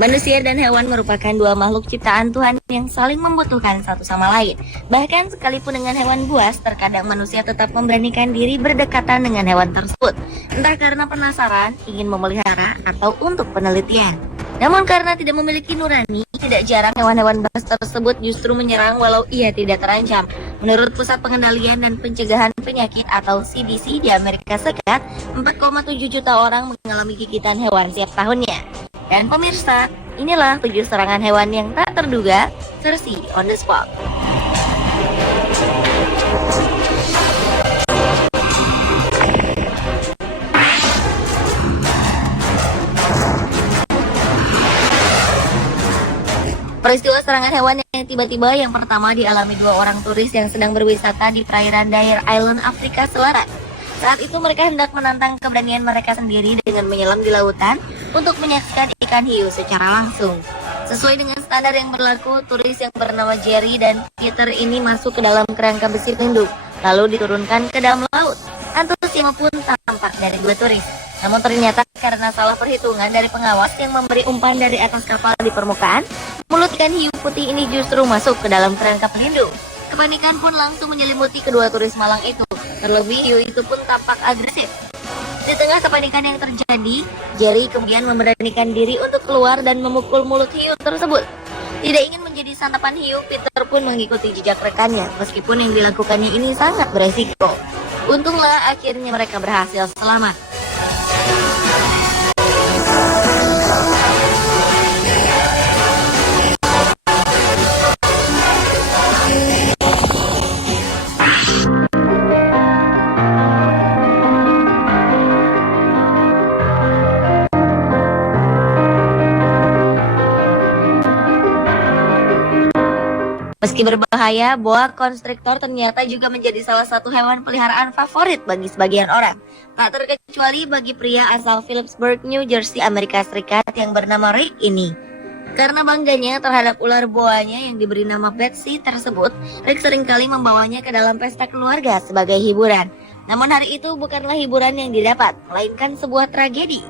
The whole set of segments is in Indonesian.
Manusia dan hewan merupakan dua makhluk ciptaan Tuhan yang saling membutuhkan satu sama lain. Bahkan sekalipun dengan hewan buas, terkadang manusia tetap memberanikan diri berdekatan dengan hewan tersebut. Entah karena penasaran, ingin memelihara, atau untuk penelitian. Namun karena tidak memiliki nurani, tidak jarang hewan-hewan buas tersebut justru menyerang walau ia tidak terancam. Menurut Pusat Pengendalian dan Pencegahan Penyakit atau CDC di Amerika Serikat, 4,7 juta orang mengalami gigitan hewan setiap tahunnya. Dan pemirsa, inilah 7 serangan hewan yang tak terduga, versi On The Spot. Peristiwa serangan hewan yang tiba-tiba yang pertama dialami 2 orang turis yang sedang berwisata di perairan Dair Island, Afrika Selatan. Saat itu mereka hendak menantang keberanian mereka sendiri dengan menyelam di lautan untuk menyaksikan ikan hiu secara langsung. Sesuai dengan standar yang berlaku, turis yang bernama Jerry dan Peter ini masuk ke dalam kerangka besi pelindung, lalu diturunkan ke dalam laut. Antusiasme pun tampak dari 2 turis. Namun ternyata karena salah perhitungan dari pengawas yang memberi umpan dari atas kapal di permukaan, mulut ikan hiu putih ini justru masuk ke dalam kerangka pelindung. Kepanikan pun langsung menyelimuti kedua turis malang itu. Terlebih hiu itu pun tampak agresif. Di tengah kepanikan yang terjadi, Jerry kemudian memberanikan diri untuk keluar dan memukul mulut hiu tersebut. Tidak ingin menjadi santapan hiu, Peter pun mengikuti jejak rekannya, meskipun yang dilakukannya ini sangat beresiko. Untunglah akhirnya mereka berhasil selamat. Meski berbahaya, boa constrictor ternyata juga menjadi salah satu hewan peliharaan favorit bagi sebagian orang. Tak terkecuali bagi pria asal Phillipsburg, New Jersey, Amerika Serikat yang bernama Rick ini. Karena bangganya terhadap ular boanya yang diberi nama Betsy tersebut, Rick seringkali membawanya ke dalam pesta keluarga sebagai hiburan. Namun hari itu bukanlah hiburan yang didapat, melainkan sebuah tragedi.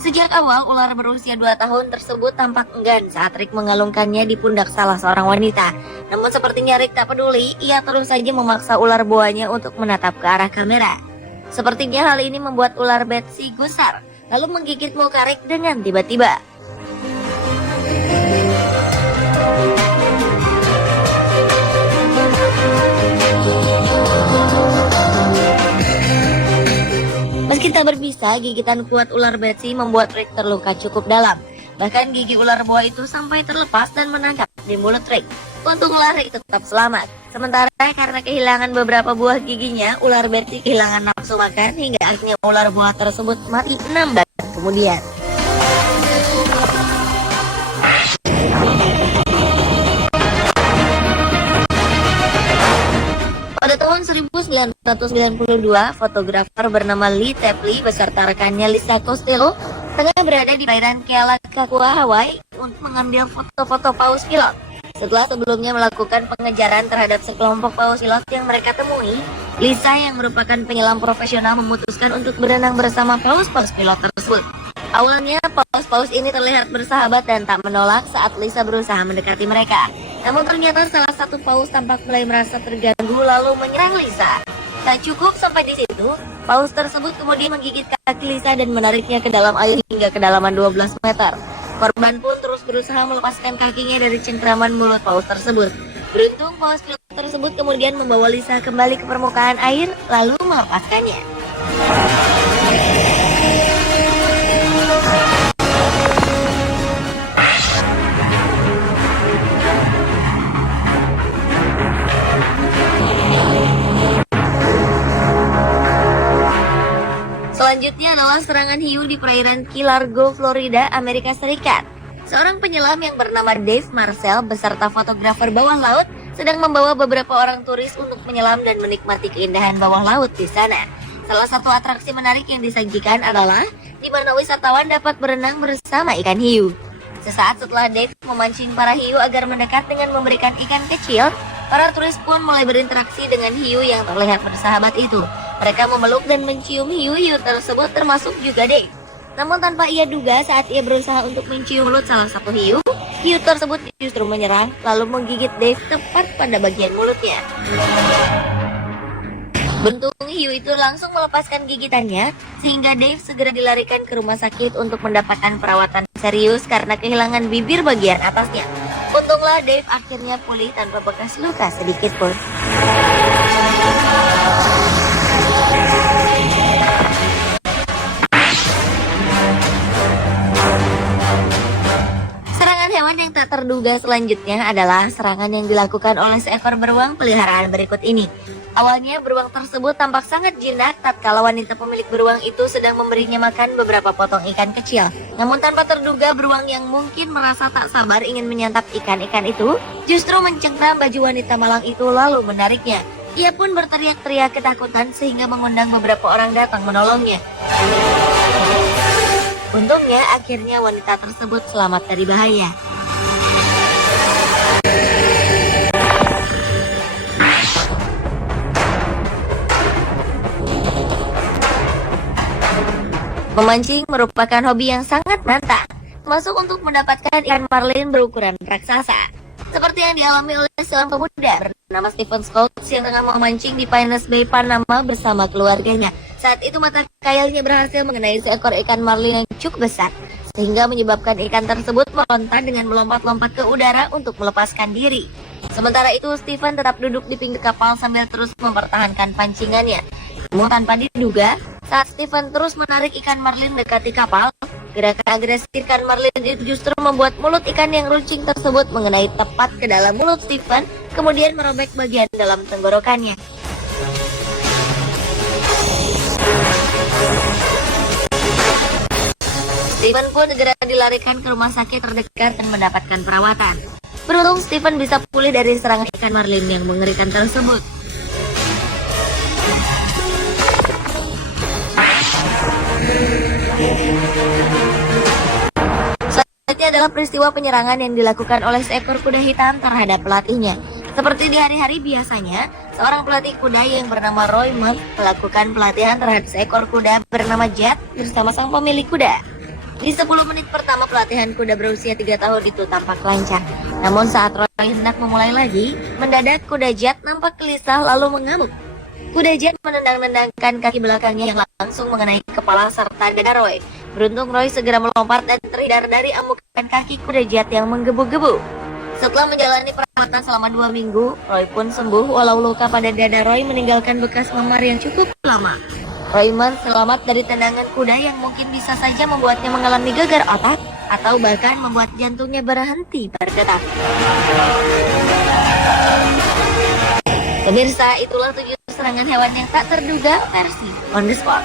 Sejak awal, ular berusia 2 tahun tersebut tampak enggan saat Rick mengalungkannya di pundak salah seorang wanita. Namun sepertinya Rick tak peduli, ia terus saja memaksa ular boanya untuk menatap ke arah kamera. Sepertinya hal ini membuat ular Betsy gusar, lalu menggigit muka Rick dengan tiba-tiba. Meski tak berbisa, gigitan kuat ular Betsy membuat Rick terluka cukup dalam. Bahkan gigi ular boa itu sampai terlepas dan menangkap di mulut Rick. Untunglah Rick tetap selamat. Sementara karena kehilangan beberapa buah giginya, ular Betsy kehilangan nafsu makan hingga akhirnya ular boa tersebut mati 6 bulan kemudian. Pada tahun 1992, fotografer bernama Lee Tapley beserta rekannya Lisa Costello tengah berada di perairan Kealakekua, Hawaii untuk mengambil foto-foto paus pilot. Setelah sebelumnya melakukan pengejaran terhadap sekelompok paus pilot yang mereka temui, Lisa yang merupakan penyelam profesional memutuskan untuk berenang bersama paus-paus pilot tersebut. Awalnya paus-paus ini terlihat bersahabat dan tak menolak saat Lisa berusaha mendekati mereka. Namun ternyata salah satu paus tampak mulai merasa terganggu lalu menyerang Lisa. Tak cukup sampai di situ, paus tersebut kemudian menggigit kaki Lisa dan menariknya ke dalam air hingga kedalaman 12 meter. Korban pun terus berusaha melepaskan kakinya dari cengkraman mulut paus tersebut. Beruntung paus pilot tersebut kemudian membawa Lisa kembali ke permukaan air lalu melepaskannya. Selanjutnya adalah serangan hiu di perairan Key Largo, Florida, Amerika Serikat. Seorang penyelam yang bernama Dave Marcel beserta fotografer bawah laut sedang membawa beberapa orang turis untuk menyelam dan menikmati keindahan bawah laut di sana. Salah satu atraksi menarik yang disajikan adalah di mana wisatawan dapat berenang bersama ikan hiu. Sesaat setelah Dave memancing para hiu agar mendekat dengan memberikan ikan kecil, para turis pun mulai berinteraksi dengan hiu yang terlihat bersahabat itu. Mereka memeluk dan mencium hiu-hiu tersebut termasuk juga Dave. Namun tanpa ia duga saat ia berusaha untuk mencium mulut salah satu hiu, hiu tersebut justru menyerang lalu menggigit Dave tepat pada bagian mulutnya. Beruntung hiu itu langsung melepaskan gigitannya sehingga Dave segera dilarikan ke rumah sakit untuk mendapatkan perawatan serius karena kehilangan bibir bagian atasnya. Untunglah Dave akhirnya pulih tanpa bekas luka sedikit pun. Serangan hewan yang tak terduga selanjutnya adalah serangan yang dilakukan oleh seekor beruang peliharaan berikut ini. Awalnya beruang tersebut tampak sangat jinak tatkala wanita pemilik beruang itu sedang memberinya makan beberapa potong ikan kecil. Namun tanpa terduga beruang yang mungkin merasa tak sabar ingin menyantap ikan-ikan itu justru mencengkram baju wanita malang itu lalu menariknya. Ia pun berteriak-teriak ketakutan sehingga mengundang beberapa orang datang menolongnya. Untungnya akhirnya wanita tersebut selamat dari bahaya. Memancing merupakan hobi yang sangat menantang, termasuk untuk mendapatkan ikan marlin berukuran raksasa. Seperti yang dialami oleh seorang pemuda bernama Stephen Scott yang tengah memancing di Pinellas Bay, Panama bersama keluarganya. Saat itu mata khayalnya berhasil mengenai seekor ikan marlin yang cukup besar, sehingga menyebabkan ikan tersebut melontar dengan melompat-lompat ke udara untuk melepaskan diri. Sementara itu, Stephen tetap duduk di pinggir kapal sambil terus mempertahankan pancingannya. Namun tanpa diduga, saat Stephen terus menarik ikan marlin mendekati kapal, gerakan agresif ikan marlin itu justru membuat mulut ikan yang runcing tersebut mengenai tepat ke dalam mulut Stephen, kemudian merobek bagian dalam tenggorokannya. Stephen pun segera dilarikan ke rumah sakit terdekat dan mendapatkan perawatan. Beruntung Stephen bisa pulih dari serangan ikan marlin yang mengerikan tersebut. Selanjutnya adalah peristiwa penyerangan yang dilakukan oleh seekor kuda hitam terhadap pelatihnya. Seperti di hari-hari biasanya, seorang pelatih kuda yang bernama Roy Munt melakukan pelatihan terhadap seekor kuda bernama Jet bersama sang pemilik kuda. Di 10 menit pertama pelatihan kuda berusia 3 tahun itu tampak lancar. Namun saat Roy hendak memulai lagi, mendadak kuda Jet nampak gelisah lalu mengamuk. Kuda Jet menendang-nendangkan kaki belakangnya yang langsung mengenai kepala serta dada Roy. Beruntung Roy segera melompat dan terhindar dari amukan kaki kuda Jet yang menggebu-gebu. Setelah menjalani perawatan selama 2 minggu, Roy pun sembuh walau luka pada dada Roy meninggalkan bekas memar yang cukup lama. Roy selamat dari tendangan kuda yang mungkin bisa saja membuatnya mengalami gegar otak atau bahkan membuat jantungnya berhenti berdetak. Pemirsa, itulah 7 serangan hewan yang tak terduga versi On The Spot.